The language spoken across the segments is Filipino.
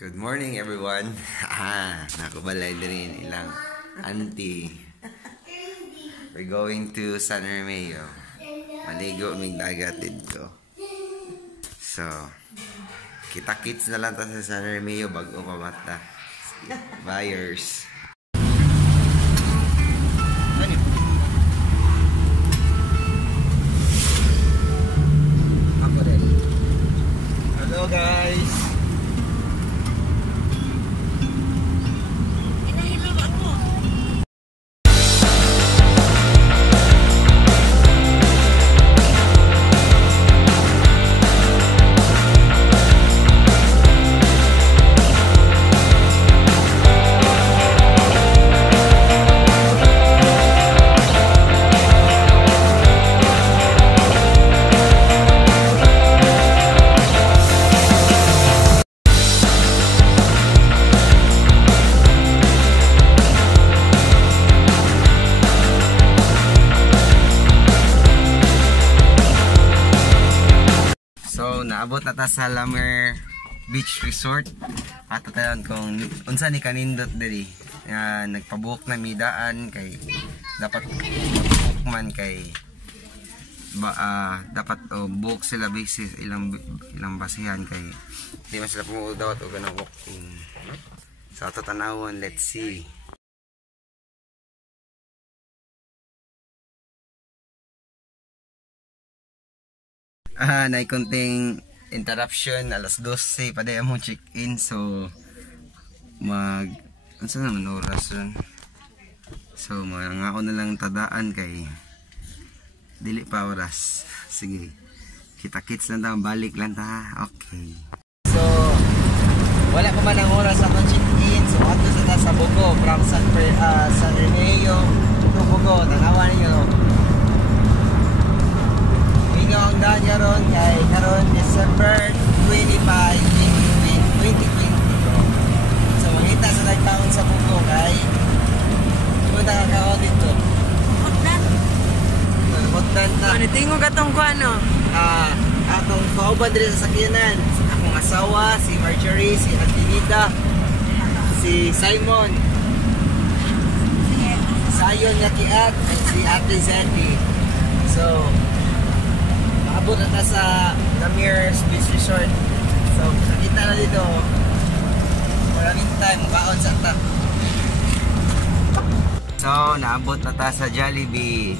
Good morning everyone. Nakubalay din ilang auntie. We're going to San Romeo. Maligo mig dagat dito. So, kita-kits na lang ta sa San Romeo bago pa mata. Buyers. Ako din. Hello guys. So, naabot na ta sa Lamer Beach Resort. Ato tayo kung unsa ni kanindot diri. Nagpabook na midaan kay dapat book man kay dapat book sila basis ilang basihan kay di man sila pumudawat o ganang walking. So, ato tanawon, let's see. Naikunting interruption, alas 12 pa din mo check-in, so ano naman oras yun? So mga ako na lang tadaan kay dili pa oras. Sige, kita-kits lang ta, balik lang ta. Okay, so wala pa man ang oras ako check-in, so ato sa Bugo from San Romeo to Bugo. Tanawan ninyo ang danya ron kay karon December 25, 2020. So mangita sa nagtaon sa Bugo kay pumunta ka kao dito. Hotdan ta. Ano tingog atong kuano? Atong kauban diri sa sakyanan. Akong asawa, si Marjorie, si Antinita, si Simon, Sayon nga kiat, at si Ate Zendy. So abot na ta sa Lamer Beach Resort. So, nakita na dito. Maraming time, baon sa ta. So, naabot na ta sa Jollibee.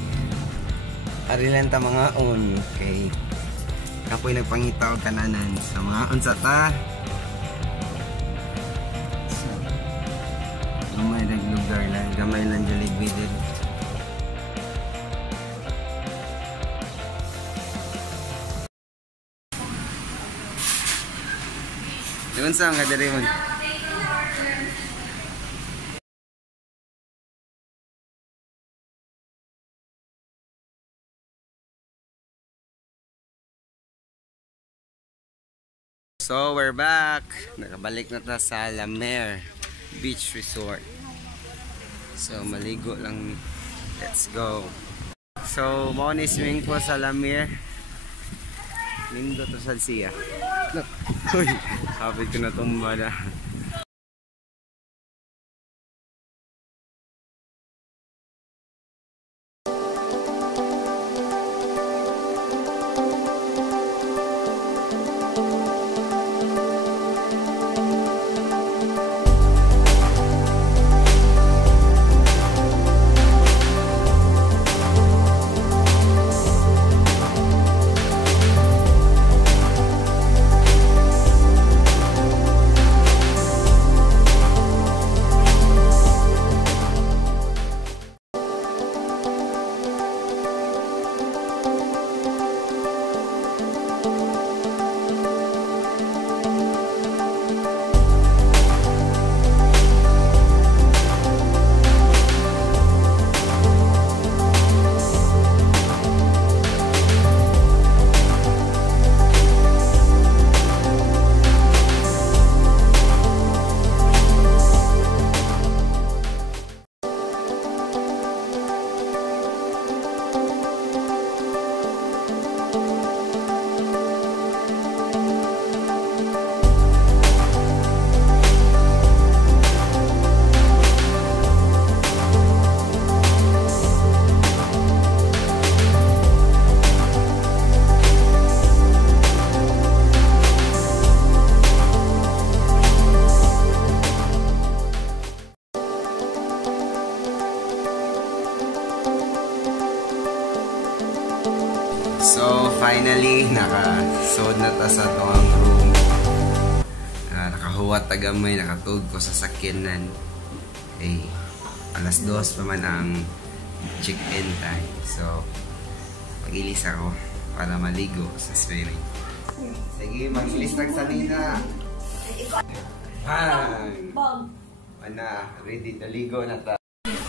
Ari lang ta mga on. Okay. Kapoy nagpangitaw kananan. So, mga on sa ta. So, gamay lang lugar lang. Gamay lang Jollibee din. Yun sa nga diri man. So we're back. Nakabalik na ta sa Lamer Beach Resort. So maligo lang. Let's go. So mao ni swimming pool sa Lamer. Lindo to sa siya. Uy, kapit ko na tumba na. finally, nakasod na ta sa tuwang room. Nakahuwat tagamay, nakatug ko sa sakyanan. Eh, alas 2 pa man ang check-in time. So, mag-ilis ako para maligo sa swimming. Sige, mag-ilis lang sa Nina. Mana, ready to ligo na ta.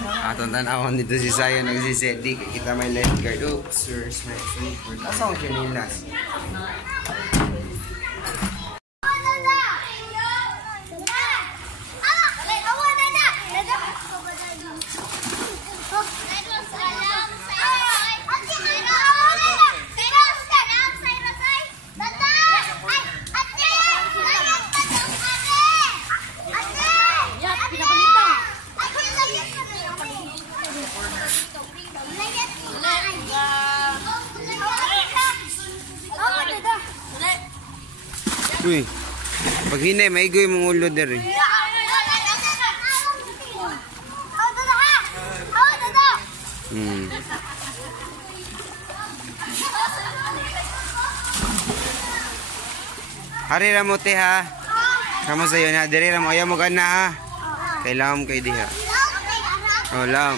Atong tanawon dito si Saya nagsisedi. Kita may lifeguard. Oops, sir, my sleeper. Asa ko kinilas? Uy, pag hinay, maigoy mong ulo dari. Hari ramo te ha. Kamu sayo na, dari ramo ayaw mo gana ha. Kailangan kayo di ha. Oh, lam.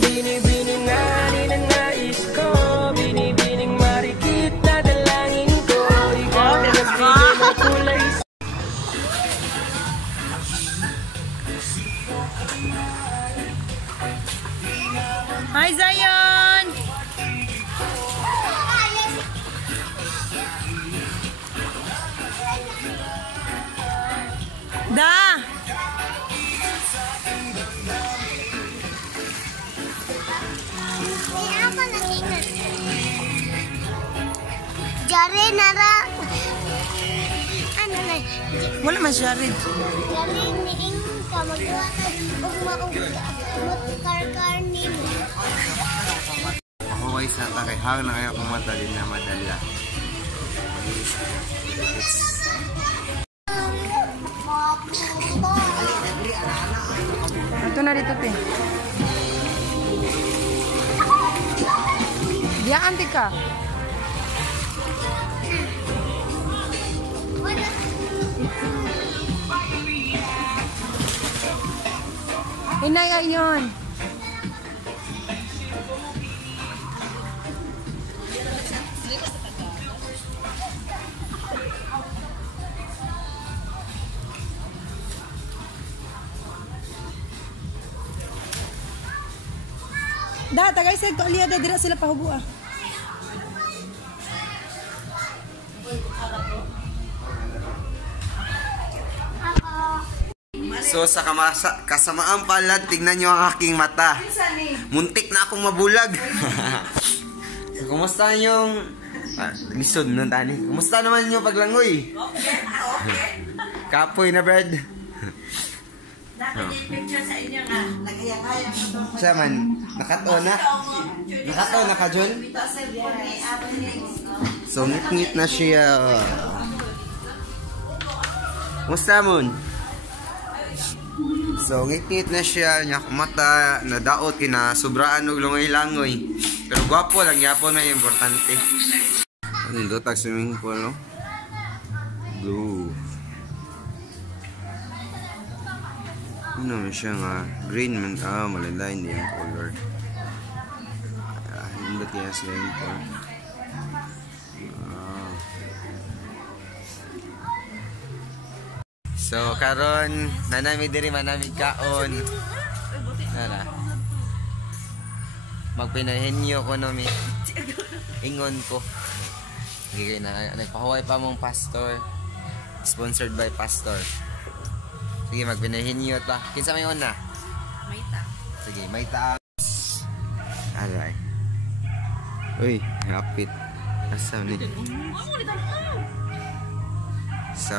Binibining na ninanais ko, binibining marikit na dalangin ko. Ikaw na nagbigay ng kulay. Hi Zion! Da! Jari nara ano na Wala man siya rin. jari niing ka magawa ka ug karkar ni Mahuway sa ta kay hang na kaya kumata din na madala. Ito na dito, te. Diyan, te ka. Hinay ka yun. Da, tagay sa kauliya da, dira sila pahubua. So sa kasamaan palad, tignan nyo ang aking mata. Muntik na akong mabulag. So, kumusta yung... lisod nun tani. Kumusta naman yung paglangoy? Okay. Kapoy na bread. Picture sa inyo nga. Nagayakaya mo ito. Siya man, nakato na. Nakato na ka, Jun? So, ngit-ngit na siya. Kumusta mon? So, ngit-ngit na siya. Niya kumata, nadaot, kinasubraan og langoy-langoy. Pero gwapo lang, yapon na importante. Ano yung tag swimming pool, no? Blue. Ano siya nga, green man, malala, hindi yung color. Hindi kaya swimming pool. So, karon nanami diri manami kaon. Nara. Magpinahenyo ko no mi. Ingon ko. Gigay na nagpahuway pa mong pastor. Sponsored by pastor. Sige, magpinahenyo ta. Kinsa may una? Maita. Sige, maita. Alright. Uy, hapit. Asa ni? So,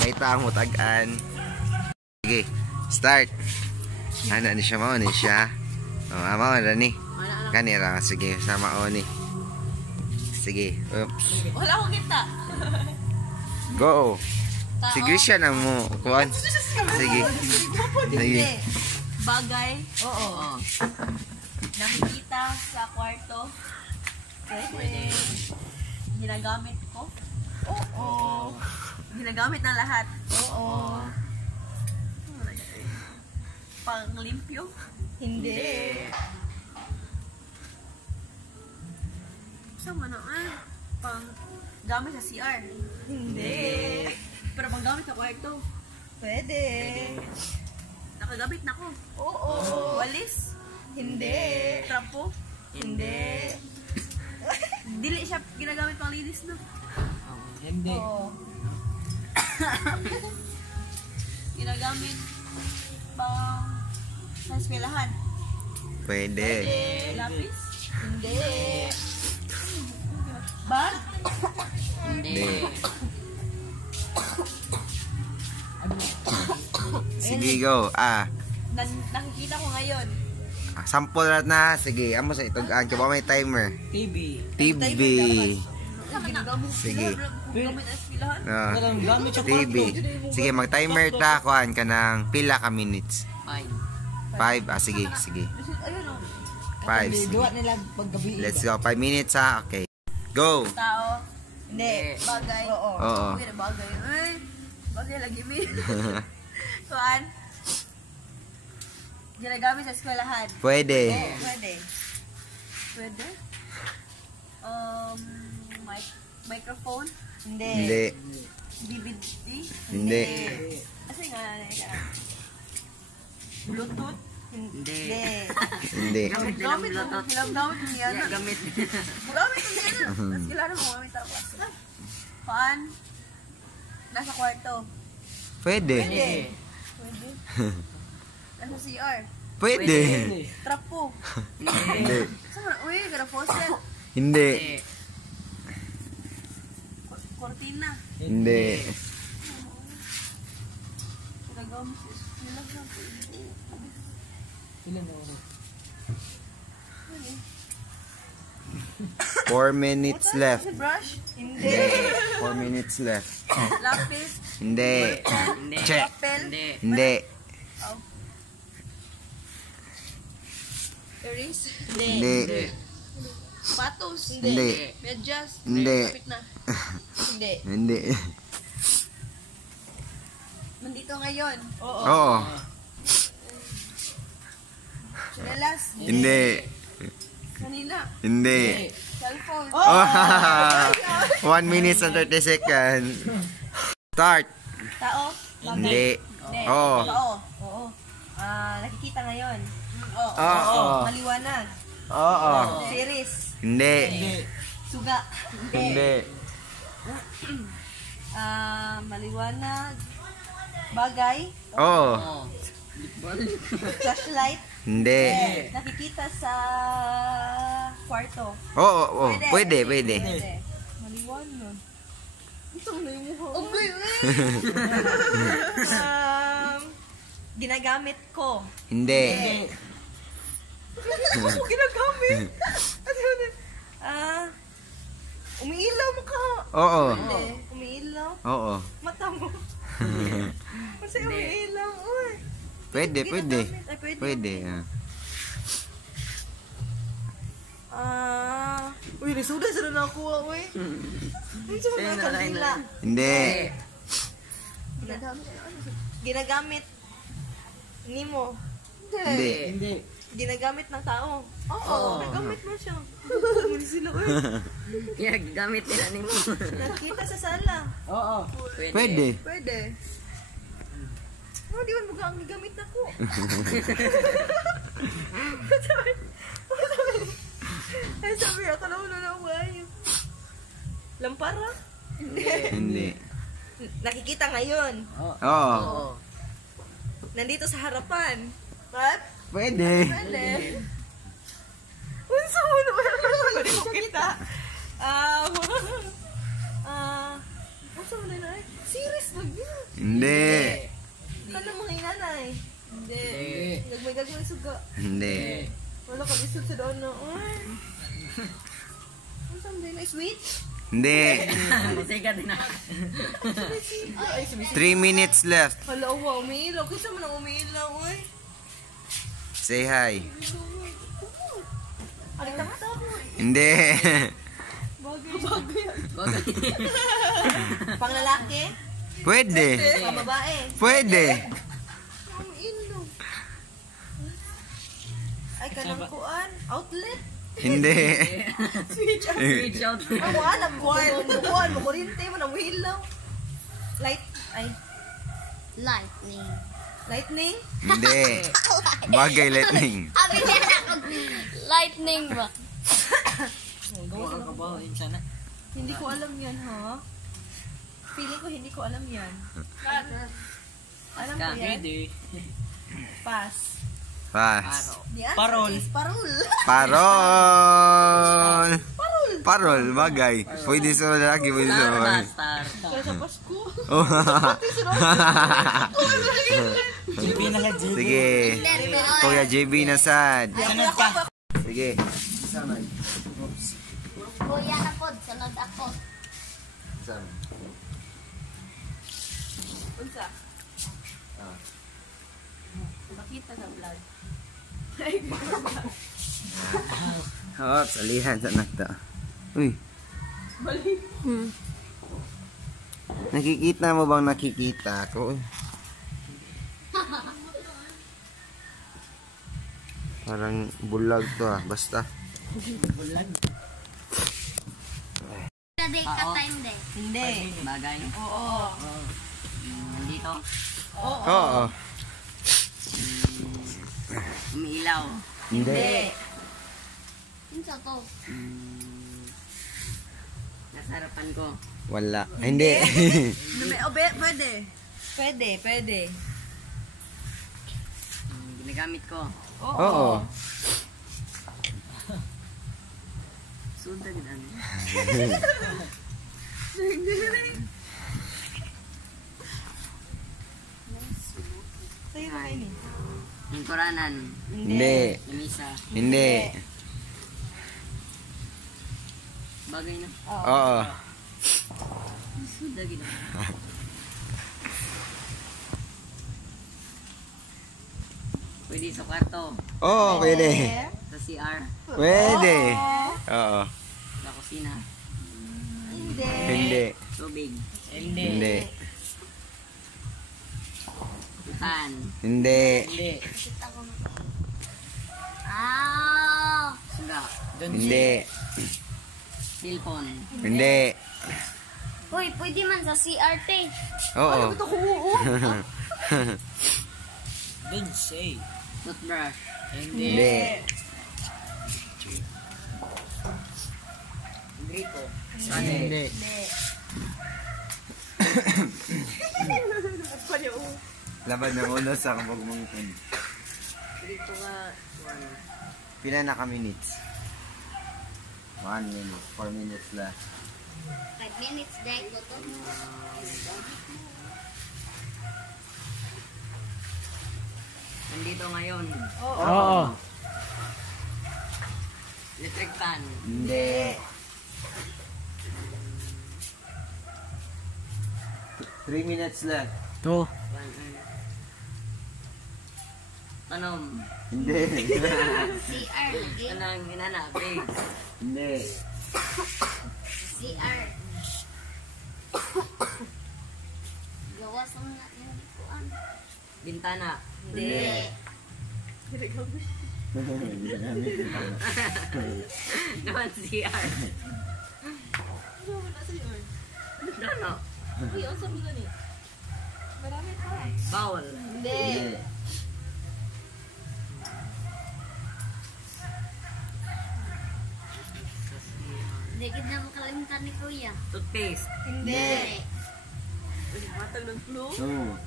may taong mutagan. Sige, start. Ano ni siya mao ni siya? Oh, mao na ni. Kanira, sige, sama o ni. Sige, oops. Wala akong kita. Go. Sige siya na mo. Kuan. Sige. Sige. Bagay. Oo. Nakikita sa kwarto. Pwede. Ginagamit ko. Oo. Ginagamit ng lahat. Oo. Panglimpyo? Hindi. Sama na pang gamit sa CR? Hindi. Pero pang gamit sa kwarto? Pwede. Nakagamit na ko? Oo. Walis? Hindi. Trapo? Hindi. Dili siya ginagamit pang linis, no? Hindi. Ginagamit pang sa eskwelahan? Pwede. Lapis? Hindi. Bag? Hindi. Sige, go. Nakikita ko ngayon. Sample rat na. Sige, amo sa itog ang kiba may timer. TV. TV. Ginagamit Sige. Gamit sa eskwelahan? Ah, Walang gamit sa TV. Sige, mag-timer ta kuan ka ng pila ka minutes. 5. Sige, sige. Ayun o. 5. Sige. Duwa nila paggabi. Let's go. 5 minutes ha. Okay. Go. Tao? Hindi. Bagay? Oo. Uy, na bagay. Uy, bagay lagi mi. Kuan? Ginagamit sa eskwelahan? Pwede. Pwede. Pwede? Microphone? Hindi. DVD? Hindi. Kasi nga, Bluetooth? Hindi. Hindi. Gamit niya. Gamit niya. Mas kailangan mo gamit ako. Paan? Nasa kwarto. Pwede. Pwede. Nasa CR. Pwede. Trapo. Hindi. Saan? Uy, gara faucet. Hindi. Cortina. Hindi. Ginagamit sa eskwelahan. Ilan na oras? 4 minutes left. Brush? Hindi. 4 minutes left. Lapis? Hindi. Check. Papel? Hindi. Earrings? Hindi. Patos? Hindi. Medyas? Hindi. Kapit na. Hindi. Hindi. Nandito ngayon? Oo. Chinelas? Hindi. Kanina? Hindi. Cellphone? Oh. 1 minute and 30 seconds. Start. Tao? Hindi. Hindi. Oo. Tao? Oo. Nakikita ngayon? Oo. Oo. Maliwanag? Oo. Series? Hindi. Suga? Hindi. Maliwanag? Bagay? Oo. Flashlight? Hindi. Nakikita sa kwarto? Oo. Oo. Pwede. Pwede. Maliwanag? Ito na yung mukha. Ginagamit ko? Hindi. Ano mo ginagamit? Umiilaw mo ka. Oo. Hindi. Umiilaw? Oo. Mata mo. Kasi umiilaw. Uy. Pwede. Pwede. Ay, pwede. Pwede. Uy, nisuda sa na ako, uy. Ano sa mga kandila? Hindi. Ginagamit ni mo? Hindi. Hindi. Ginagamit ng tao? Oo. Ginagamit mo siya. Muli sila, uy. Gamit nila ni mo. Nakita sa sala. Oo. Pwede. Pwede. Di man mo ang gamit na ko. Ay, sabi ako na ulo na uwayo. Lampara? Hindi. Nakikita ngayon. Oo. Nandito sa harapan. What? Pwede. Pwede. Unsa mo naman? Hindi ko kita. What's mo na eh? Serious ba yun? Hindi. Ano mga inanay? Hindi. Gagmay suga. Hindi. Wala ka isod sa doon na. What's mo na sweet? Hindi. Musiga din na. 3 minutes left. Hala, umiilaw. Kasi mo nang umiilaw, eh. Say hi. Aling tangata mo. Hindi. Bagay. Pang lalaki? Pwede. Pang babae? Pwede. Umiilaw. Ay, kanang kuan. Outlet? Hindi. Switch out. Reach out. Ang wala, buwan. Makurinte mo, namuhilaw. Lightning. Lightning? Hindi. Bagay lightning. Abi niya na ako. Lightning ba? Hindi ko alam yan, ha? Feeling ko hindi ko alam yan. Alam ko yan. Pass. Pass. The answer is parol. Parol. Parol, bagay. Pwede sa lalaki, pwede sa babae. Star. Kaya sa Pasko. Oh. JB na nga, JB. Sige. Kuya JB Nasad. Sunod ka. Sige. Kuya na pod, sunod ako. Unsa? Makita sa vlog. Oops, alihan sa anak to. Uy. Balik. Nakikita mo bang nakikita ako? Parang bulag to basta. Kada ka time de. Hindi. Bagay. Oo. Nandito. Oo. Umiilaw. Hindi. Insa to? Nasa harapan ko. Wala. Hindi. Pwede. Pwede. Ginagamit ko. Oo. Sundan din ano. Sa'yo na ini. Yung Koranan. Hindi. Lamisa. Hindi. Bagay na. Oo. Sundan gina. Pwede sa kwarto. Oo, pwede. Sa CR. Pwede. Oo. Sa kusina. Hindi. Tubig. Hindi. Pan. Hindi. Ah. Suga. Hindi. Cellphone. Hindi. Hoy, pwede man sa CRT. Oo. Toothbrush. Hindi. Gripo. Hindi. Laban ng ulo sa kapag mangipon. Gripo nga. Pila na ka minutes? 1 minute. 4 minutes left. 5 minutes dahil ko to. Nandito ngayon. Oo. Electric fan. Hindi. 3 minutes left. Tanom. Hindi. CR lagi. Kanang inana. Big. Hindi. CR. Gawas ang nga yung likuan. Bintana. Hindi. Naman CR. Ano? Uy, ang sabi ni. Marami pa. Bawal. Hindi. Hindi kita makalimutan ni Kuya. Toothpaste. Hindi. Matag ng flu. Oo.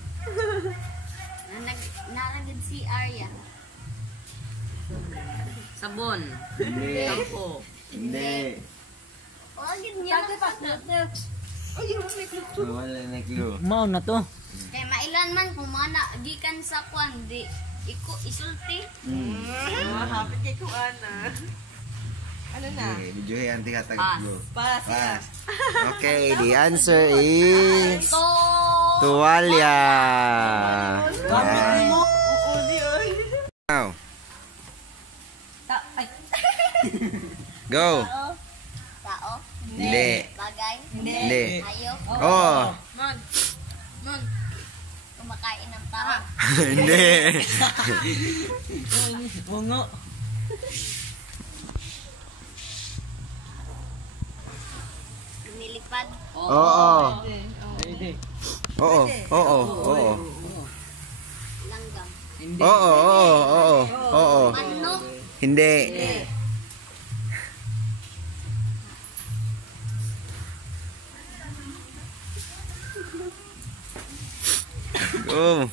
Nalagad CR ya. Sabon. Hindi. Shampoo. Hindi. Wagin niya. Wala na clue. Mao na to. Kaya mailan man kung mana gikan sa kwan di isulti. Hapit kay Kuana. Ano na? Okay, medyo anti katag clue. Pass. Pass. Okay, the answer is To. tuwalya. Gamit Yan. mo. Now, Ay. go. Tao. Hindi. Bagay. Hindi. Hayop. Oh. Mon. Kumakain ng tao. Hindi. Oo nga. Lumilipad. Oo. Pwede. Oo. Oo. Oo. Langgam. Oo. Oo. Oo. Oo. Manok. Hindi. Oh.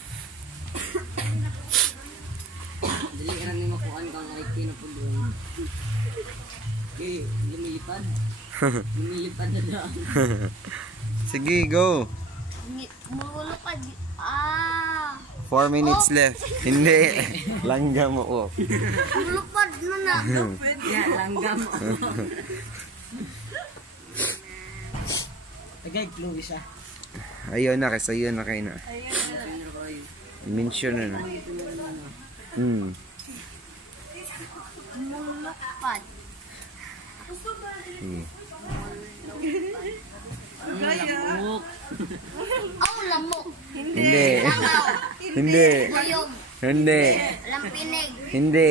Dali ka nang makuhaan ka ng IT na po doon. Okay, lumilipad. Lumilipad na lang. Sige, go. Mulupad. 4 minutes left. Hindi. Langgam mo. Mulupad mo na. Yeah, langgam. Tagay, clue isa. Ayaw na kasi ayaw na kayo na. Mention na na. Mulupad. Sige. Lamok. Lamok. Hindi. Langaw. Hindi. Buyog. Hindi. Lampinig. Hindi.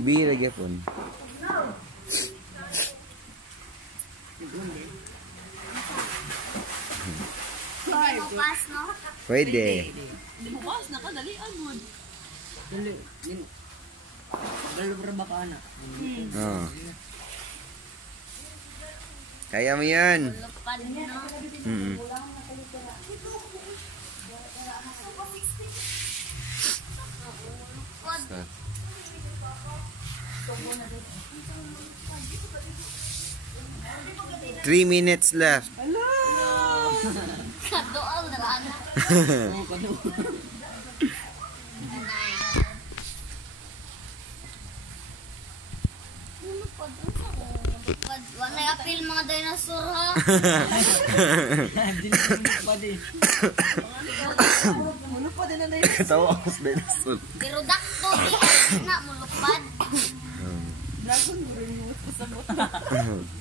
Bira gyapon. Hindi mo pass, no? Pwede. Bukas na ka, dali agud. Dali. Dali para baka anak. Oh. Kaya mo yan. Mulupad, no? Mm. Mulupad. 3 minutes left. Kadoal na lang. Mulupad. Wanay apil mga dinosaur, ha? Dili pa di. Ano pa din na yun? Tawa ako sa dinosaur. Pterodactyl, di na mulupad.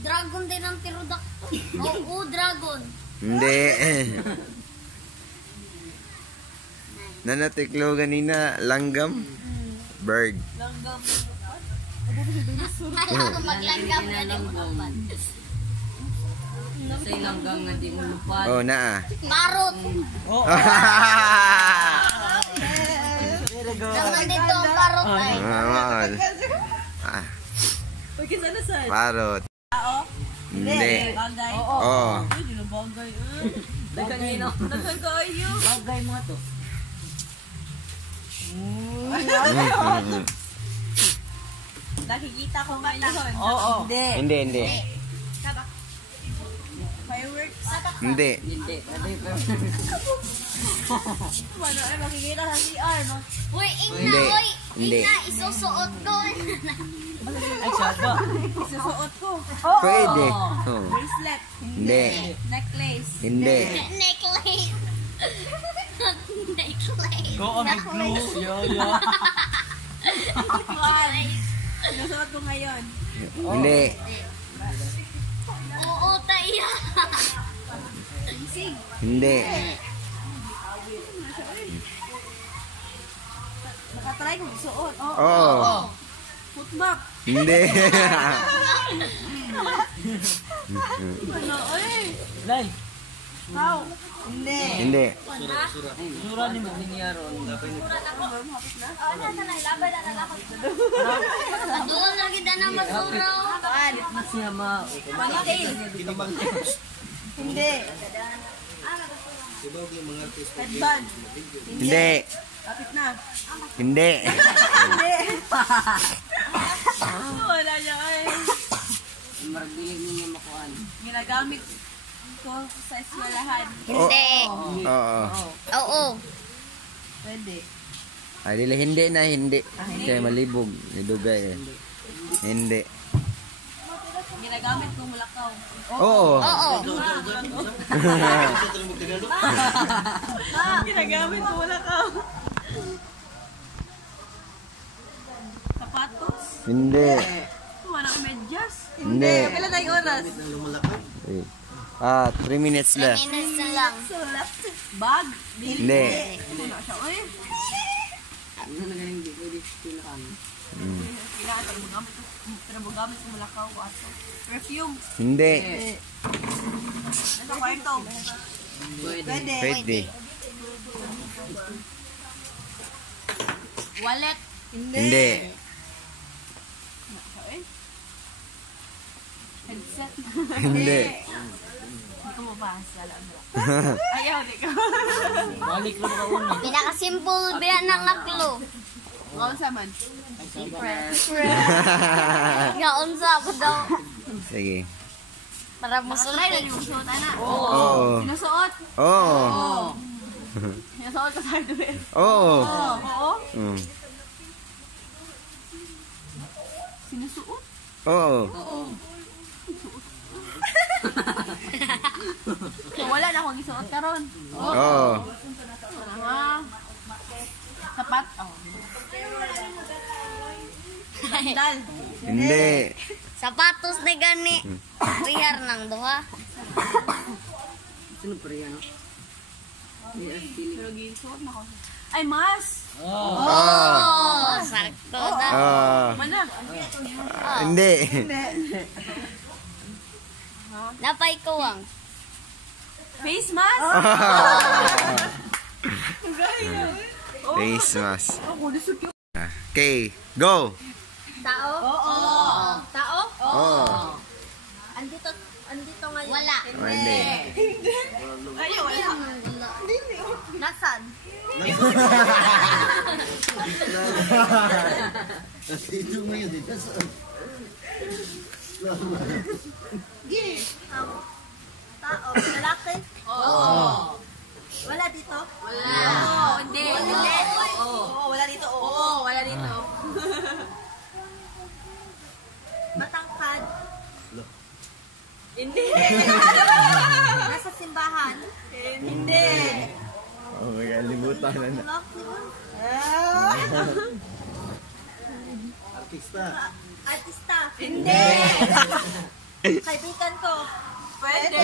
Dragon din ang pterodactyl. Oo, dragon. Hindi. Nanatiklo ganina, langgam. Bird. Ayaw maglanggam na din mulupad. Sa langgam nga di mo lupad. Oh, naa. Parot. Oh. Naman dito ang parot ay. Mahal. Ah, Okay, sana saan? parot. Hindi. Bagay. Oh. Ay, di na bagay. Kanino? Dagan kayo. Bagay mo to. Nakikita ko ngayon. Oo. Hindi. Hindi, hindi. Fireworks. Hindi. Hindi. Hindi. Ano ay makikita sa CR, no? Uy, Hindi. Ingna, uy. Hindi. Ingna, isusuot doon. Ay, saba. Susuot ko. Pwede. Oh. Bracelet. Hindi. Necklace. Hindi. Necklace. Necklace. Go on, big clue. Yo, yo. Sinusuot ko ngayon. Hindi. Oo, tayo. Hindi. Nakatry kong suot. Oo. Footmap. Hindi. Ano, oy. Lay. How? Hindi. Hindi. Sura ni mo ninyaron. Doon lagi na na masuraw. Masama. Pangitail. Hindi. Headband. Hindi. Kapit na. Hindi. Hindi. Wala niya ay. Maragbilig ninyo makuan. Ginagamit ko sa eskwelahan. Hindi. Oo. Oo. Pwede. Ay, dili hindi na, hindi. Kaya malibog. Idugay eh. Hindi. Ginagamit ko mulakaw. Oo. Oo. Ginagamit ko mulakaw. Sapatos. Hindi. Wala akong medyas. Hindi. Kailan na yung oras? 3 minutes left. Minutes na lang. Bag. Hindi. Wala siya. Uy. Ano na galing di pwede pinakan. Kailangan tinabugamit ko mulakaw. Ato. Perfume. Hindi. Nasa kwarto. Pwede. Pwede. Wallet. Hindi. Headset. Hindi. Hindi ko mabasa. Ayaw, di ko. Balik lang ka una. Pinaka-simple biya ng aklo. Kaunsa man. Gaunsa ako daw. Sige. Para musulay. Ay, yung suot, ana. Oo. Sinusuot. Oo. Sinusuot ka sa hardware. Oo. Oo. Mm. Sinusuot. Oo. So, wala na akong isuot karon. Oo. Sapat. Oh. Sandal. Hindi. Sapatos na gani. Riyar ng duha. Sino pa rin ano? Pero gisuot na ako. Ay, mas. Oh, sakto daw. Mana? Hindi. Napay kuwang. Face mask. Face mask. Okay, go. Tao? Oo. Tao? Oo. Andito ngayon. Wala. Hindi. Ayaw, wala. Nasaan? Tao. Lalaki? Oo. Wala dito? Wala. Oo, hindi. Hindi. Oo, wala dito. Oo, wala dito. Matangkad? Hindi. Nasa simbahan? Hindi. Oh my God, libutan na. Artista? Hindi. Kaibigan ko? Pwede.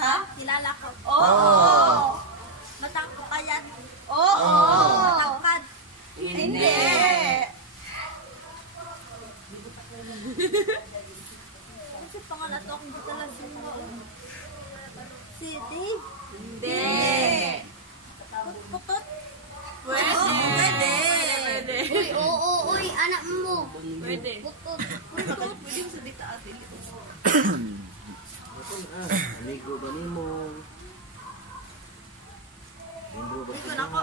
Ha? Kilala ko? Oo. Matangkad? Oo. Matangkad? Hindi. Kasi pangalan to akong dito lang sino. Si Dave? Hindi. Putot? Pwede. Pwede. Uy, oo, uy, anak mo. Pwede. Bukod. Pwede mo sa dito atin. Aligo ba ni mo? Dito na ako.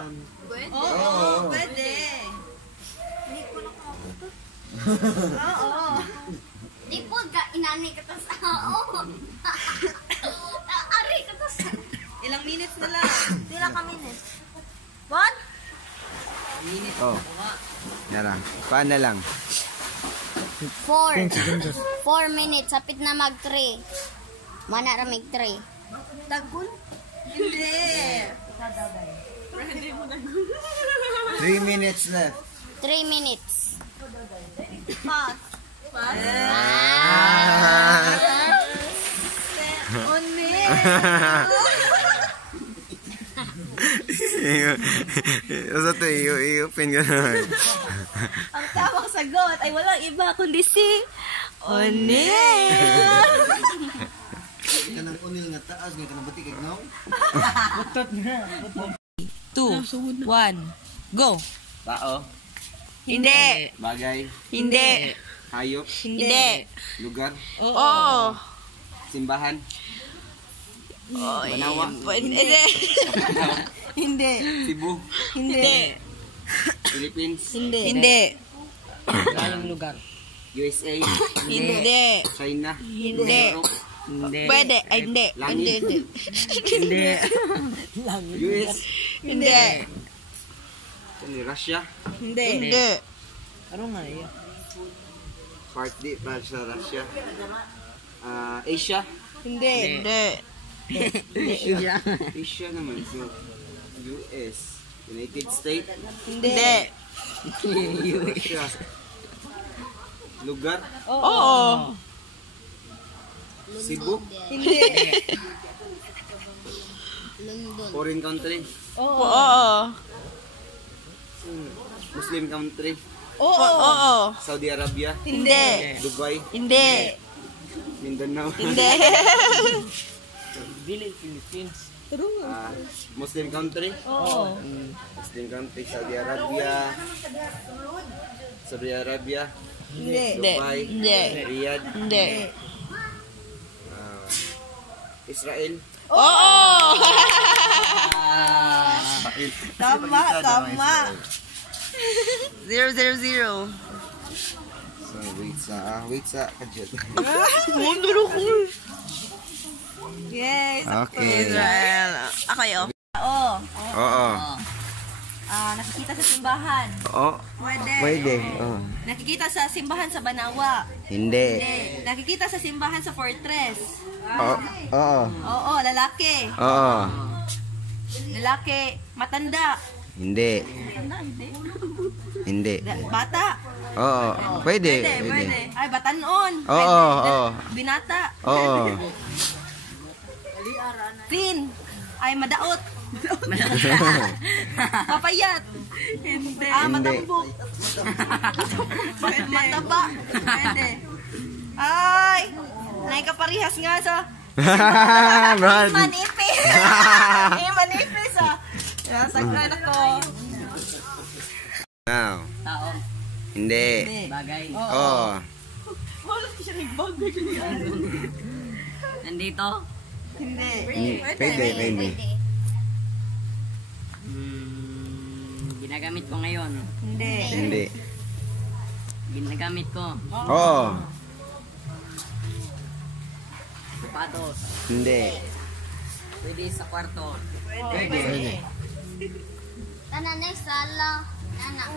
Pwede. Oo, pwede. Hindi ko na ako. Oo. Di po, inani ka tas. Oo. Ari ka tas. Ilang minutes na lang? Pila ka minutes? One? Oh. Yan lang. Paan na lang? 4 minutes. Sapit na mag 3. Mana ramig 3. Dagul? Hindi. 3 minutes left. 3 minutes. Pass. Pass? On me. Usa to, i-open ka naman. Ang tamang sagot ay walang iba kundi si Onil. Kanang unil nga taas nga kanang batik kag naw. 2, 1, go. Tao, Hindi. bagay, Hindi. hayop, Hindi. lugar, Oo. simbahan, Banawa, Hindi. Hindi. Cebu, Hindi. Philippines, Hindi. Malayong lugar. USA. Hindi. China. Hindi. Europe. Hindi. Pwede. Ay, hindi. Hindi. Hindi. US. Hindi. Russia. Hindi. Ano nga yun? Part D, Russia, Russia. Asia. Hindi. Asia. Asia naman. So, US. United States. Hindi. Russia. Lugar. Oo. Cebu. Hindi. London. Foreign country. Oo. Muslim country. Oo. Saudi Arabia. Hindi. Dubai. Hindi. Mindanao. Hindi. Dili Philippines. Muslim country. Oo. Muslim country. Saudi Arabia. Saudi Arabia. Hindi. Dubai. Hindi. Riyadh. Hindi. Israel. Oo. Tama. 000. So, wait sa kadjot. Munduro ko. Yes. Okay. Israel. Ako yun. Oo. Oo. Nakikita sa simbahan. Oo. Pwede. Oo. Nakikita sa simbahan sa Banawa. Hindi. Nakikita sa simbahan sa Fortress. Oo. Oo, lalaki. Oo. Lalaki, matanda. Hindi. Hindi. Bata. Oo. Pwede. Ay, batanon. Oo. Binata. Oo. Tin. Ay, madaot. Papayat. Hindi. Matambok. Mataba. Pwede. Ay, naikaparihas nga sa Brad. manipis. Manipis Nasaglan ako. Now. Tao. Hindi. Bagay. Oo. Nandito. Hindi. Pwede. Ginagamit ko ngayon. Hindi. Ginagamit ko. Oo. Sapatos. Hindi. Pwede sa kwarto. Pwede. Tananay sala. Nana.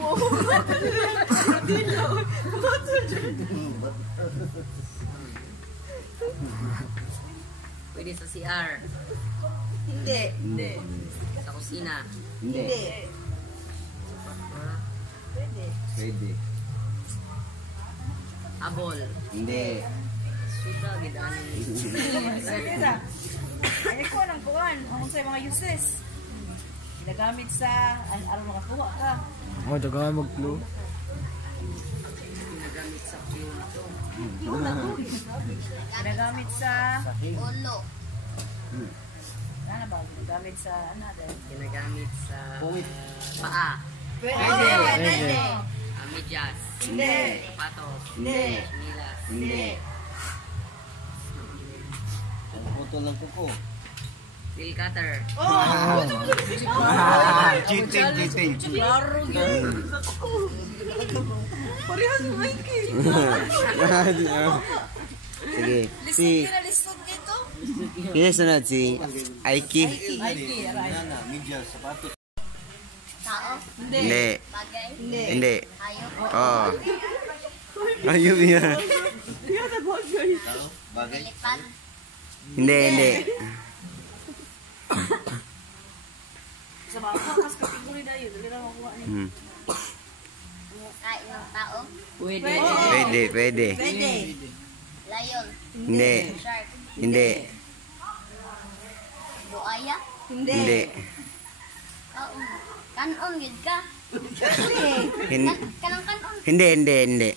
Pwede sa CR. Hindi. Sa kusina. Hindi. Pwede. Abol. Hindi. Suda, gidaan. Ay, ko lang kuhan. Ang sa mga uses. Ginagamit sa araw makakuha ka. Dagangan mag-clue. Ginagamit sa pinto. Ginagamit sa Ulo. ano ba? Ginagamit sa Ginagamit sa paa. Pwede. Medyas. Hindi. Sapatos. Hindi. Nilas. Hindi. Puto lang kuko. Steel cutter. Cheating. Parehas mo Mikey. Sige. Si Lisod dito. Yes, sunod si Aiki. Nana, media, sapatos. Tao. Hindi. Bagay. Hindi. Hayop. Oo. Ayun yan. Tao, bagay. Lipad. Hindi. Sa mga kas kategory na yun. Dali na makuha niya. Kain ng tao. Pwede. Pwede. Pwede. Lion. Hindi. Shark. Hindi. Buaya. Hindi. Kanon gid ka. Kanang kanon. Hindi.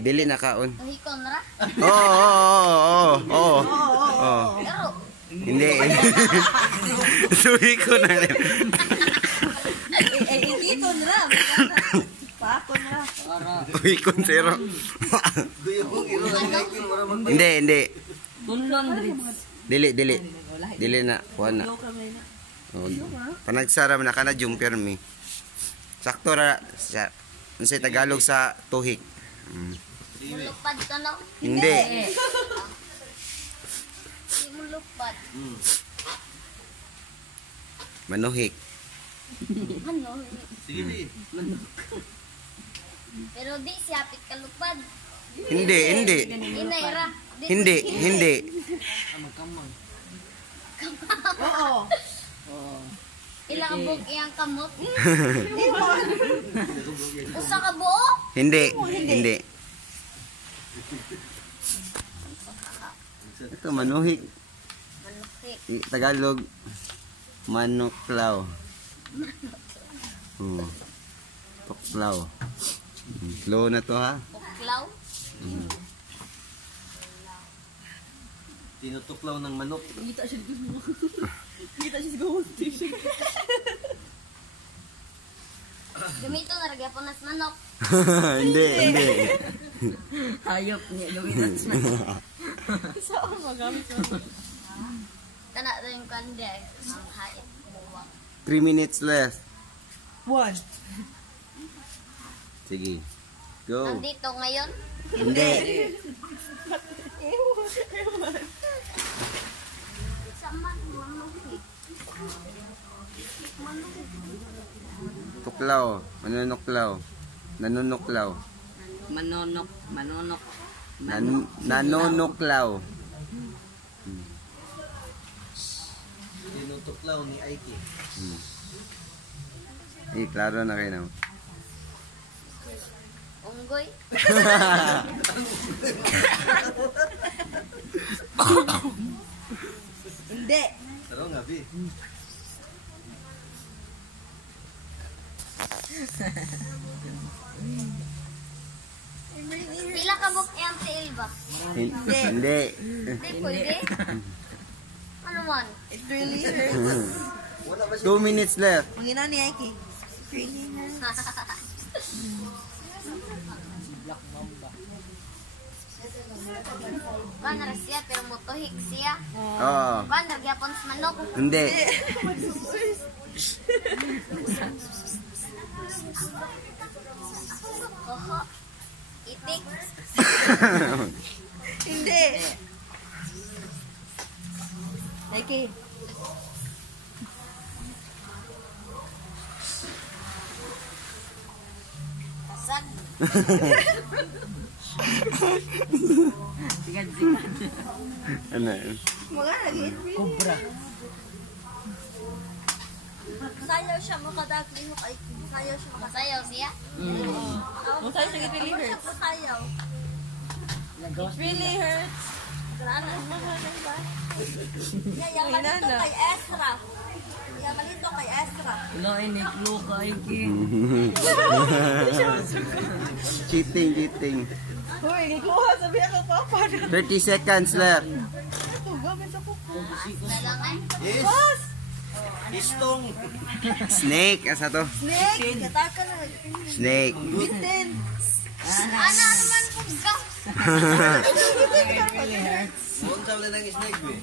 Dili na kaon. Tuhikon ra. Oo. Pero Hindi. Suwi ko na rin. Dito na. Pakon na. Uy, konsero. Hindi. Tunlon, Dritz. Dili na. Kuha na. Panagsara na ka na jumper mi. Sakto ra sa Tagalog sa tuhik. Mulupad ka na. Hindi. Hindi mulupad. Manuhik. Ano? Sige, di. Pero di siyapit ka lupad. Hindi. Inaira. Hindi. Oo. Ilang abog iyang kamot. Usa ka buo? Hindi. Ito, manuhik. Manukik. Tagalog, manuklaw. Tuklaw. Slow na to ha. Puklaw. Tinutuklaw ng manok. Kita siya sa gawin station. Gamito na ragya po nas manok. Hindi. Hayop niya, lumitan sa Saan magamit mo? Kana rin kande. Ang hait buwang. 3 minutes left. 1. Sige. Go. Nandito ngayon. Hindi. Sama manukik. Tuklaw. Manunuklaw. Nanunuklaw. Manonok. Nanunuklaw. Tinutuklaw ni Aiki. Klaro na kayo na. Unggoy. Hindi. Taro nga, Bi. Pila ka buk iyang tiil ba? Hindi. Hindi pwede. Ano man? It really hurts. 2 minutes left. Mangina ni Aiki. Banar siya pero motohik siya. Oo. Banar gyapon sa manok. Hindi. Oho. Itik. Hindi. Aiki. Kasag. Sigad. Ano? Mga lagi. Cobra. Sayaw siya makadagli mo kay sayaw siya makasayaw siya. Masaya siya really hurts. Sayaw. It really hurts. Ano mo ba? Yang Mangina malito na. kay Ezra. Yang malito kay Ezra. Wala ini clue ka iki. Cheating. Hoy, gikuha sabi ako papa. 30 seconds left. Ito, gamit sa kuko. Dalangan. Yes! Istong! Snake. Asa to? Snake. Kataka na. Snake. Bitin. Ano naman kung ka? Huwag sa wala ng snake, Bi.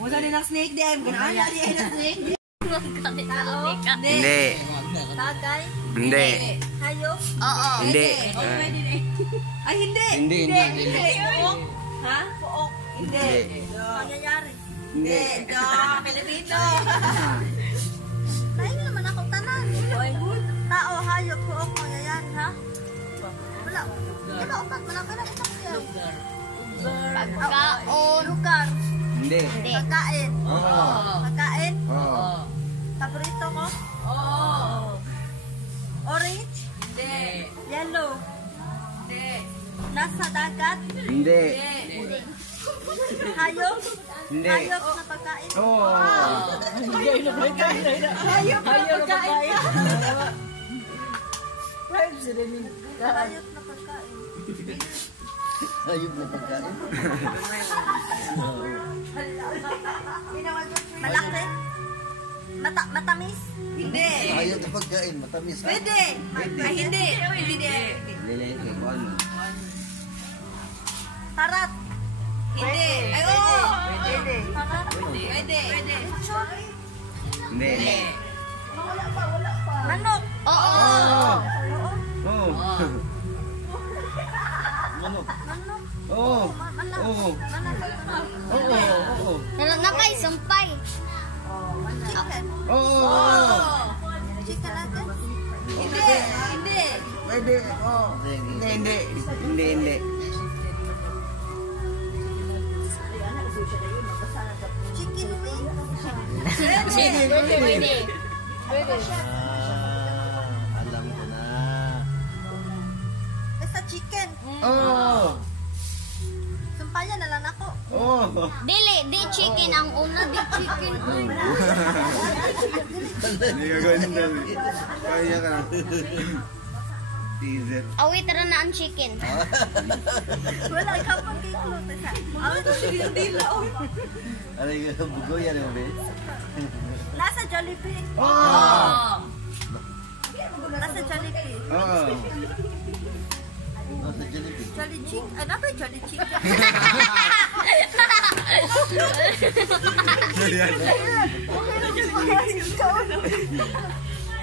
Musa din ang snake di ay. Ganaan di ay na snake. Hindi. Tagay. Hindi. Hayop. Oo. Hindi. Ay, hindi. Hindi. Puok. Ha? Puok. Hindi. Mangyayari. Hindi. Pilipino. Tayo naman ako tanan. Tao, hayop, puok, mangyayari, ha? Wala. Wala, upat. Wala ka na isang siya. Pagkaon. Lugar. Hindi. Pagkain. Oo. Pagkain. Oo. Paborito ko? Oo. Orange? Hindi. Yellow? Hindi. Nasa dagat? Hindi. Hayop? Hindi. Hayop na pagkain? Oo. Hayop na pagkain. Hayop na pagkain? Ayub na pagkain. Malaki? Matamis? Hindi. Ayub na pagkain. Matamis. Pwede. Ay, hindi. Hindi. Lilete ko ano. Tarat? Hindi. Ay, oo. Pwede. Tarat? Pwede. Hindi. Manok? Oo. Oo. manok. Manok. Oo. Manok. Oo. Manok. Oo. Ano na kay sumpay? Chicken. Oo. Chicken natin. Hindi. Pwede. Oo. Hindi. Chicken wing. Pwede. Alam ko na. Basta chicken. Oo. Sumpayan na lang ako. Oo. Di chicken ang una, di chicken. Hindi ka ganda. Kaya ka. Teaser. Awit ra na ang chicken. Wala ka pang kay Klote sa. Awit ra chicken dila. Ano yung bugoy yan yung bes? Nasa Jollibee. Oo. Nasa Jollibee. Oo. Nasa Jollibee. Jolly Chick. Ano ba Jolly Chick?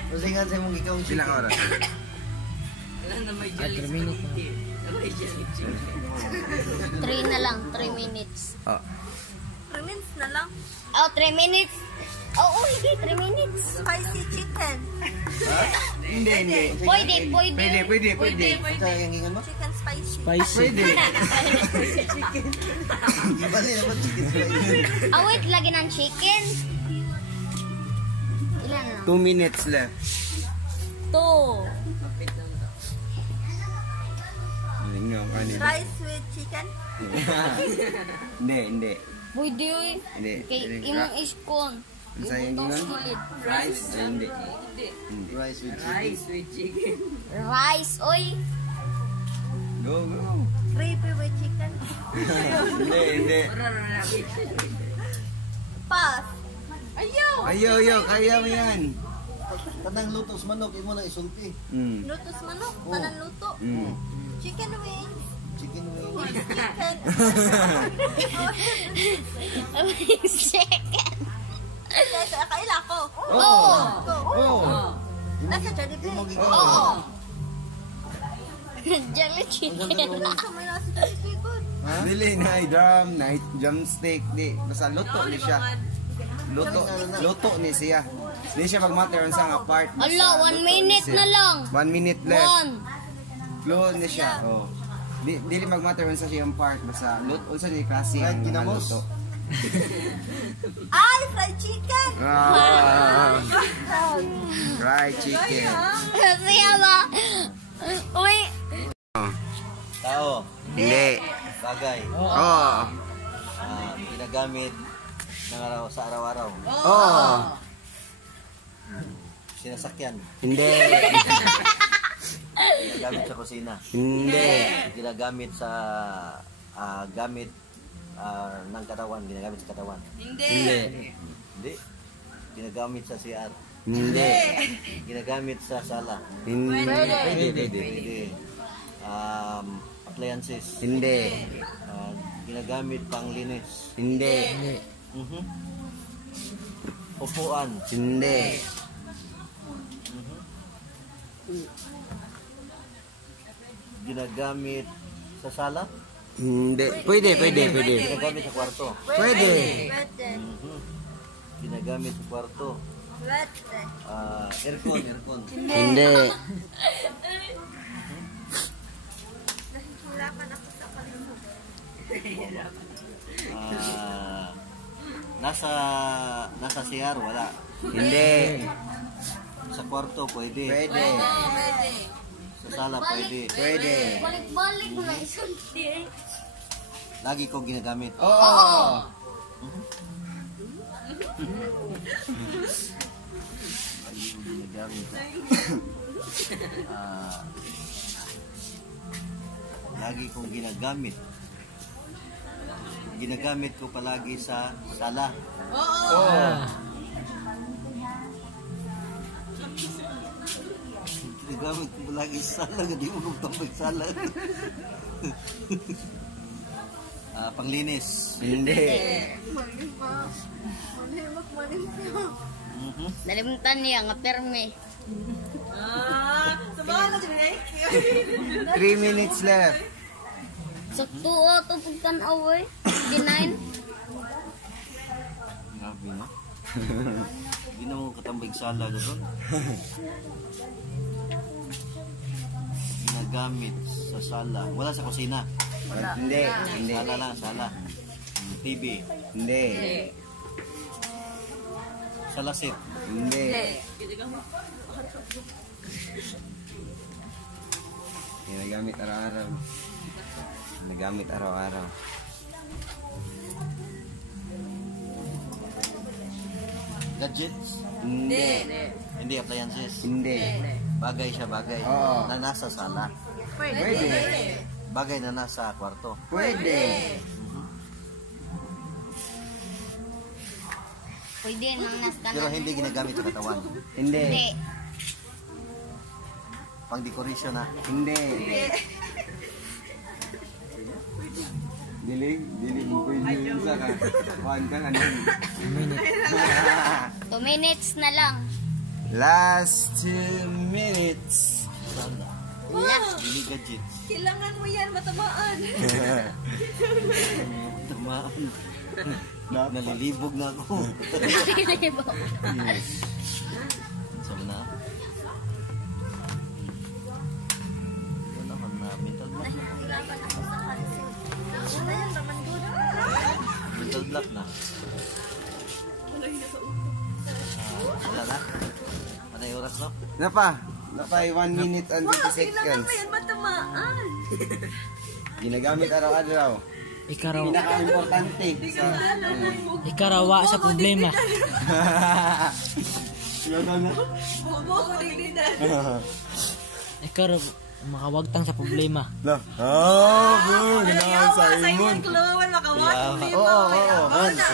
Kasi nga sa mong ikaw ang Ilang oras? Wala na may jelly. 3 na lang, 3 minutes. Oh. 3 minutes na lang? Oh, 3 minutes. Oo, hindi, 3 minutes. Spicy chicken. Hindi. Pwede. Pwede. Sa yung hingan mo? Chicken spicy. Pwede. Bali naman chicken spicy. Awit, lagi ng chicken. Ilan na? 2 minutes left. 2. Yung kanina. Rice with chicken. Hindi. Pwede yun. Hindi. Kay imong iskon. Sa yung gingan? Rice? Hindi. Rice with chicken. Rice with chicken. Rice, oy. Go. Gravy with chicken. Hindi. Pass. Ayaw. Kaya mo yan. Kanang lutos manok, imo lang isulti. Lutos manok. Tanan luto. Chicken wings. Chicken wing. Chicken. Kaila ko. Oo. Nasa Jollibee. Imo gigaw. Oo. Jelly chicken. Kamay nasa Jollibee good. Dili na drumstick. Di. Basta luto ni siya. Luto ni siya. Di siya mag-matter sa nga part. Ala, 1 minute na lang. 1 minute left. 1. Luto ni siya. Oh. Dili mag-matter sa siya yung part. Basta luto sa ni klase Right, ang ginamos? luto. Ay, fried chicken. Fried chicken. Siya ba? Uy. Tao. Hindi. Bagay. Oo. Ginagamit sa araw-araw. Oo. Sinasakyan. Hindi. Ginagamit sa kusina. Hindi. Ginagamit sa gamit ng katawan. Ginagamit sa katawan. Hindi. Hindi. Ginagamit sa CR. Hindi. Ginagamit sa sala. Hindi. Pwede. Appliances. Hindi. Ginagamit pang linis. Hindi. Upuan. Hindi. Ginagamit sa sala. Hindi. Pwede. Ginagamit sa kwarto. Pwede. Pwede. Ginagamit sa kwarto. Pwede. Aircon. Hindi. Nahihirapan ako sa kalimutan. Nasa CR, wala. Hindi. Sa kwarto, pwede. Pwede. Sa sala, pwede. Pwede. Balik-balik mo na isang day. Lagi ko ginagamit. Oo. Lagi ko ginagamit. Lagi kong ginagamit. Ginagamit ko palagi sa sala. Ginagamit ko palagi sa sala. Hindi mo kong tapag sala. Panglinis. Hindi. Nalimutan niya nga perme. Sumawa na dyan 3 minutes left. Sakto ito pagtanaw eh. Dinain. Grabe na. Hindi na mo katambay sala doon. Ginagamit sa sala. Wala sa kusina. Hindi. Sala lang, sala. TV. Hindi. Salasit. Hindi. Ginagamit araw-araw. Ginagamit araw-araw. Gadgets. Hindi. Hindi appliances. Hindi. Bagay siya, bagay. Oo. Na nasa sala. Pwede. Bagay na nasa kwarto. Pwede. Pwede nang nasta Pero hindi ginagamit sa katawan. Hindi. Hindi. Pang decoration na. Hindi. Dili mo pwede sa ka. Kuhan ka ano. 2 minutes na lang. Last 2 minutes. Sala. Wala. Hindi gadgets. Kailangan mo yan, matamaan. Tamaan. Nalilibog na ako. Sabi na. Ito naman na. Mental block na. Nahihirapan ako sa cancel. Ano yan, Raman Good? Mental block na. Wala na. Ano yung oras na? Napa 1 minute and 50 seconds. Yan, matamaan. Ginagamit araw-araw. Ikarawa. Pinaka-importante sa Ikarawa sa problema. Bobo ko digdidan. Ikaraw makawagtang sa problema. No. Ginawa sa imon. Kluwan, makawat. Oo.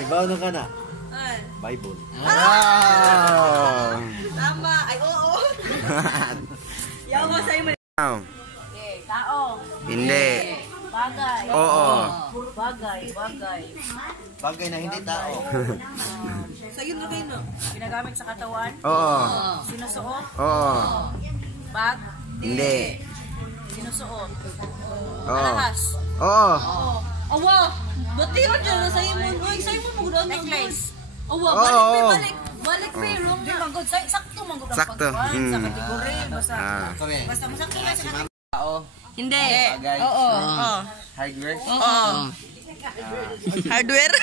Ibaw na ka na. Bible. Tama. Ay, oo. Yawa sa imo. Tao. Hindi. Bagay. Oo. Bagay. Bagay na hindi tao. So yun na kayo, no? Ginagamit sa katawan, Oo. sinusuot, Oo. bag, Hindi. sinusuot, Oo. alahas. Oo. Awa! Batiro dyan na sa imon. Uy, sa imon mo gudaan ng necklace. Awa, Oo. balik. Balik, wrong na. Di, manggod. Sakto, manggod ang Sakto. pagkuhan. Sa kategory. Basta, Kami. basta masakto lang sa kategory. Hindi. Bagay. Oo. Hardware. Oo. Hardware?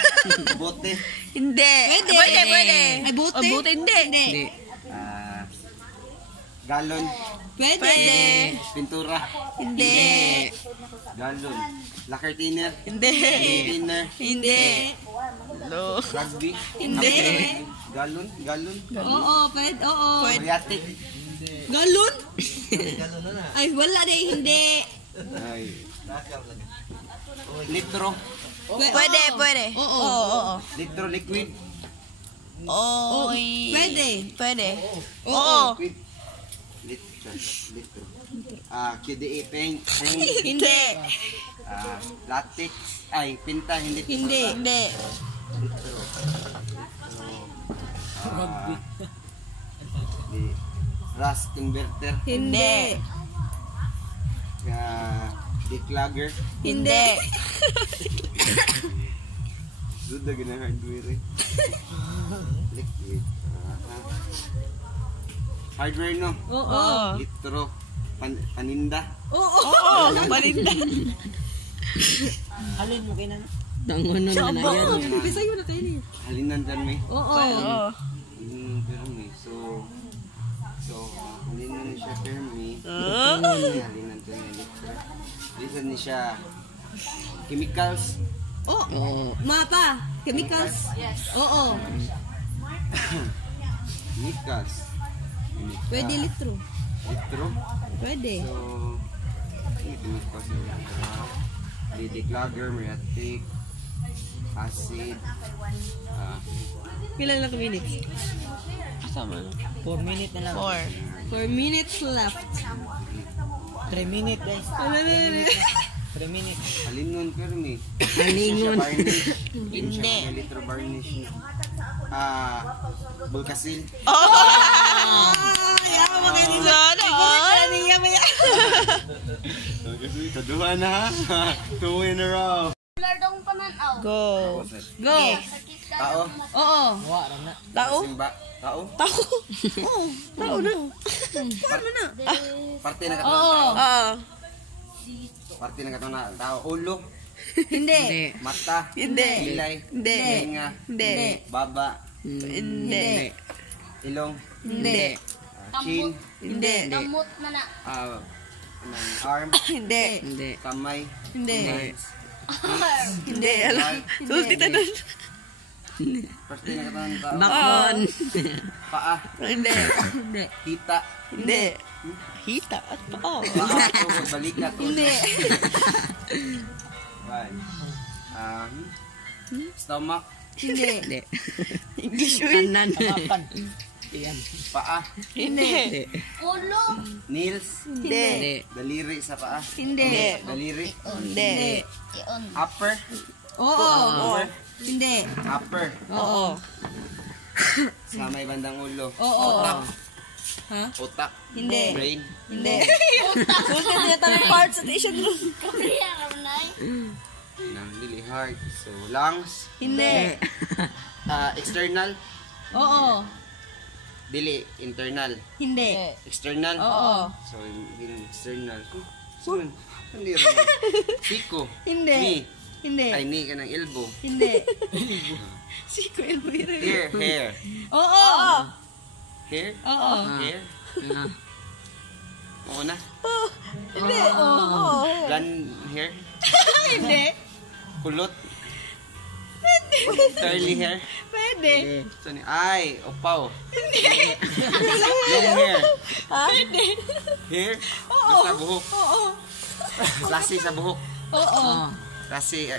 Bote. Hindi. Pwede. Ay, bote? Bote, hindi. Galon. Pwede. Pintura. Hindi. Galon. Lacquer thinner. Hindi. Thinner. Hindi. Rugby. Hindi. Galon. Oo, pwede. Oo. Kuriatik. Galon? Ay, wala din. Hindi. Ay. Litro. Pwede. Oo. Litro liquid. Oo. Pwede. Oo. Liquid. Litro. KDE paint. Hindi. Latex. Ay, pinta. Hindi. Rust inverter. Hindi. Declugger. Hindi. Sudah gina hardware. Liquid. Hardware no. Oo. Litro. Paninda. Oo. Paninda. Alin mo kainan? Tangon na na yan. Bisa yun na tayo niya. Halinan dyan may. Oo. Pero may. So, halinan siya pero may. Halinan dyan may litro. Lisan ni siya chemicals. Oo. Mapa. Chemicals. Yes. Oo. Chemicals. Pwede litro. Litro. Pwede. So, chemicals yung declugger, muriatic, acid. Kailan lang minutes? Asama na. 4 minutes na lang. 4 minutes left. 3 minutes guys. 3 minutes. Halinon pero may. Halinon. Hindi. Litro varnish. Bulkasil. Yawa ka ni Zona. Siguro ka niya maya. Kaduha na ha. 2 in a row. Lardong pananaw. Go. Go. Tao. Oo. Wa ra na. Tao. Simba. Tao. Tao. Oo. Tao na. Paano na? Parte na katong Oo. tao. Parte na katong tao. Ulo. Hindi. Mata. Hindi. Kilay. Hindi. Tenga. Hindi. Baba. Hindi. Ilong. Hindi. Chin. Hindi. Damot na na. Arm. Hindi. Kamay. Hindi. Hands. Hindi. Alam. Sulti na doon. Parte na katong tao. Bakon. Paa. Hindi. Hindi. Hita. Hindi. Hita at paa. Paa. Tuhod. Balikat. Hindi. Stomach. Hindi. English word. Kanan. Iyan. Paa. Hindi. Ulo. Nails. Hindi. Daliri sa paa. Hindi. Daliri. Hindi. Iyon. Upper. Oo. Hindi. Upper. Oo. Sa may bandang ulo. Oo. Utak. Hindi. Brain. Hindi. Sulti niya tayo parts at isya doon. Kaya kamunay. Nang dili heart. So lungs. Hindi. External. Oo. Dili internal. Hindi. External. Oo. So dili external. Sun. Hindi rin. Siko. Hindi. Knee. Hindi. Ay knee ka ng elbow. Hindi. Siko elbow. Hair. Oo. Hair. Oo. Hair. Oo na. Hindi. Oo. Blonde hair. Hindi. Kulot. Curly hair. Pwede. So, ay, opaw. Long hair. Pwede. Hair? Basta buhok. Oo. Klase sa buhok. Oo.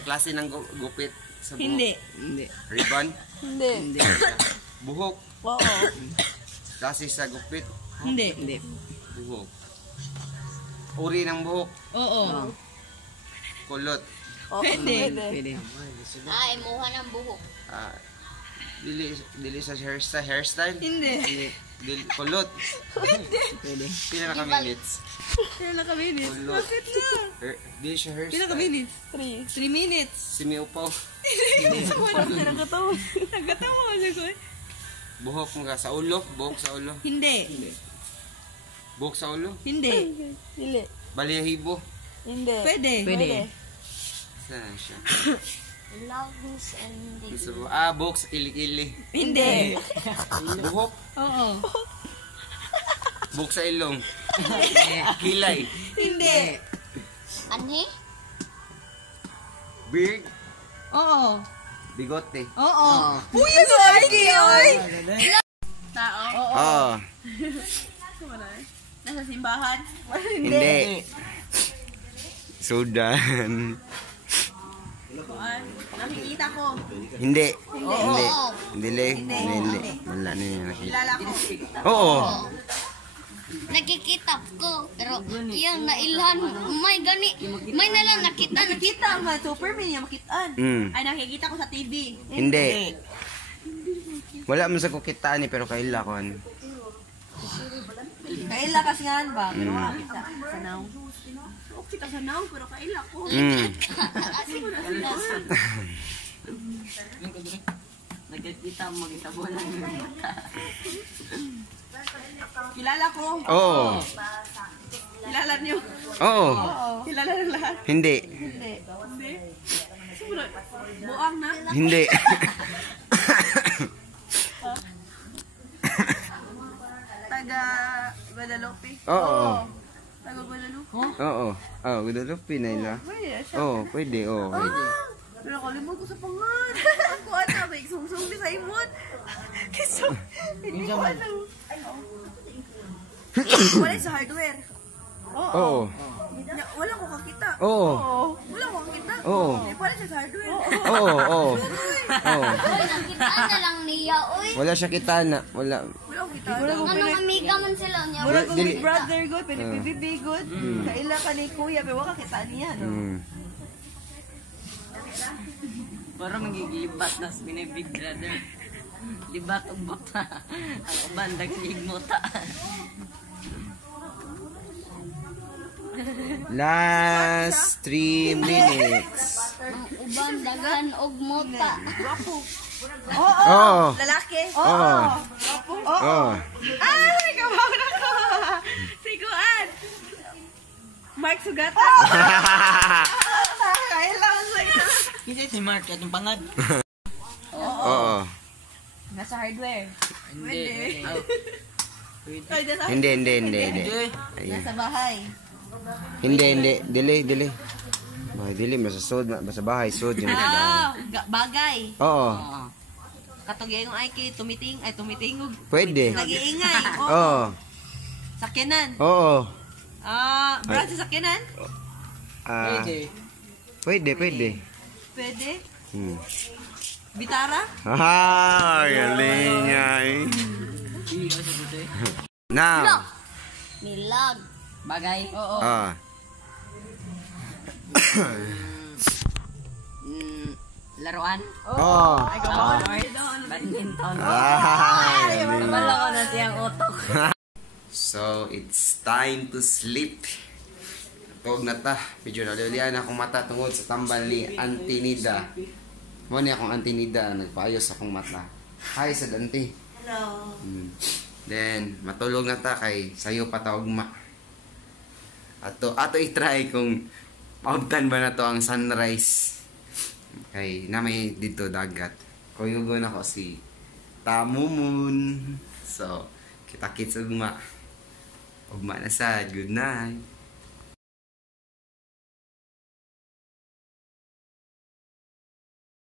Klase ng gupit sa buhok. Hindi. Ribbon. Hindi. Buhok. Oo. Klase sa gupit. Hindi. Buhok. Uri ng buhok. Oo. Kulot. Pwede. Ay, muha ng buhok. Dili sa hairstyle. Hindi. Dili, kulot. Pwede. Pila na ka minutes? Kaya na kami minutes. Kulot. Bakit na? Dili siya Kailan hairstyle. ka minutes? 3 minutes. Simi-upaw. Nagkatawa. Nagkatawa. Buhok mo ka sa ulo. Buhok sa ulo. Hindi. Buhok sa ulo. Hindi. Balihibo. Pwede. Saan siya? Lungs and So, buhok sa kilikili. Hindi. Buhok. Oo. Buhok sa ilong. Kilay. Hindi. Anhi? Beard. Oo. Bigote. Oo. Uy, sorry, oy. Tao. Oo. Nasa simbahan? Hindi. Sudan. Nakikita ko. Hindi. Hindi. Dili. Wala na yun nakita. Kilala ko. Oo. Nakikita ko. Pero yung nailhan, may nalang nakita. Nakita ang mga Superman niya makitaan. Ay, nakikita ko sa TV. Hindi. Wala man sa kukitaan pero kaila ko. Kaila kasi nga ba? Pero makakita. Sa now. Kita sa now, pero kaila ko. Nagkikita mo mag-itabo lang yung mata. Kilala ko. Oo. Kilala niyo. Oo. Kilala ng lahat. Hindi. Hindi. Buang na. Hindi. Taga Guadalupe. Oo. Taga Guadalupe. Oo. Oh, Guadalupe na ila. Pwede siya. Oo, pwede. Oo, pwede. Pero kalimot ko sa pangan. Ako ano, may sungsung di sa imon. Kasi, hindi ko alam. Wala sa hardware. Oo. Wala ko kakita. Oo. Wala ko kakita. Oo. Wala siya sa hardware. Oo, oo. Oo. Uy, nakitaan na lang niya, uy. Wala siya kitana. Wala. Wala ko kita. Anong amiga man sila niya? Wala ko Dili- big brother good, pero BBB good. Kaila ka ni kuya, pero wala kita niya, no? Parang magigilibat na sa Big Brother. Libat o bata. Ang uban, nagsigmuta. Last 3 minutes. Ang uban, dagan, og mota. Oo. Lalaki? Oo. Oo. Ay, kabaw na ko. Siguan. Mark Sugata. Kailangan sa ito. Hindi si Mark at yung pangad. Oo. Nasa hardware. Hindi. Ay, nasa Hindi. Nasa bahay. Hindi. Dili. Dili, masasod, sa bahay, sud yung Bagay. Oo. Katugay ng Aiki, tumitingog. Pwede. Nag-iingay. Oo. Sakyanan. Oo. Brad sa sakyanan? Pwede. Pwede. Hmm. Bitara? Galing nga eh. Now. Nilag. Bagay. Oo. Laruan. Oh. Ay, kabaw na. Badminton. Galing. Wala ko na siyang utok. So, it's time to sleep. Tawag na ta. Medyo naliulian akong mata tungod sa tambal ni Auntie Nida. Muna akong Auntie Nida. Nagpaayos akong mata. Hi sa Dante. Hello. Then, matulog na ta kay sayo patawag ma. Ato i-try kung maugtan ba na to ang sunrise. Kay namay dito dagat. Kuyugon ako si Tamumun. So, kita-kits ugma. Ugma na sad. Good night.